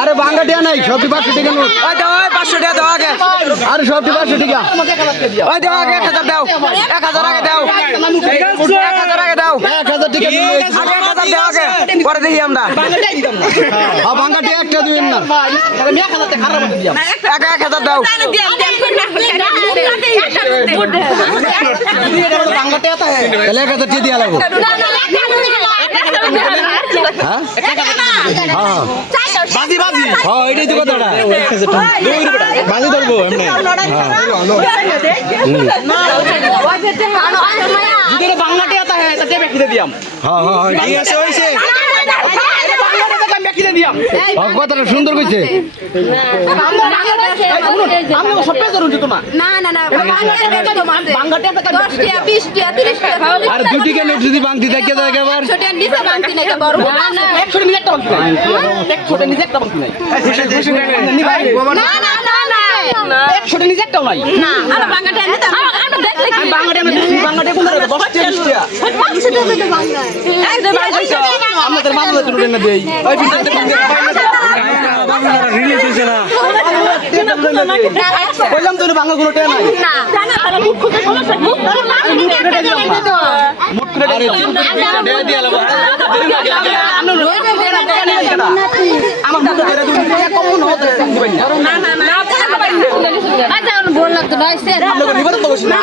আরে বাঙ্গা টিয়া নাই সবটি 500 টাকা নোট। ওই দাও 500 টাকা দাও আগে। আরে সবটি 500 টাকা। ওই দাও আগে 1000 দাও। 1000 আগে দাও। 1000 আগে দাও। 1000 টাকা দিন। আগে 1000 দাও আগে। পরে দেখি আমরা। বাঙ্গা টিয়া একটা দিবেন না। আগে 1000 দাও। তাহলে 1000 টাকা দিয়া লাগবো। হ্যাঁ হ্যাঁ বাজি বাজি হ্যাঁ এটাই তো কথাটা। বাজি ধরবো এমনি। বাংলাতে আতা হ্যাঁ তাতে ব্যক্তি দিয়াম। হ্যাঁ হ্যাঁ হ্যাঁ ঠিক আছে হইছে ব্যক্তি দিয়াম। কথাটা সুন্দর কইছে। আমি সব পেজ ধরুন তোমার। না না না বাংলাতে 10 টাকা 20 টাকা 30 টাকা আর 2 টাকা নোট যদি বাংতি থাকে তো একবার ছোট নিচে বাংতি নাই বড় না না 100 নিজে একটা বাংতি নাই। 100 নিজে একটা বাংতি নাই। না না না 100 নিজে একটাও নাই। না আর বাংলাতে আমি তো আমরা দেখলে কি আমি বাংলাতে আমরা দিছি বাংলাতে কোন ধরে 10 টাকা 20 টাকা। 500 টাকা তো বাংলা একদম আমাদের মাঝে তুলে না দেই। ওই বিদ্যুৎ রিলিজ হইছে না। বললাম তো বাংলা গুলো টেনা নাই। না জানা তাহলে মুখ খুলে সমস্যা মুখ মুট করে আরে 3 টাকা দিয়া লাগবো। আমার মুখ ধরে দুই টাকা কম না হতে দিবেন না। না না না আচ্ছা বল লাগতো না আমরা নিবার তো বসি না।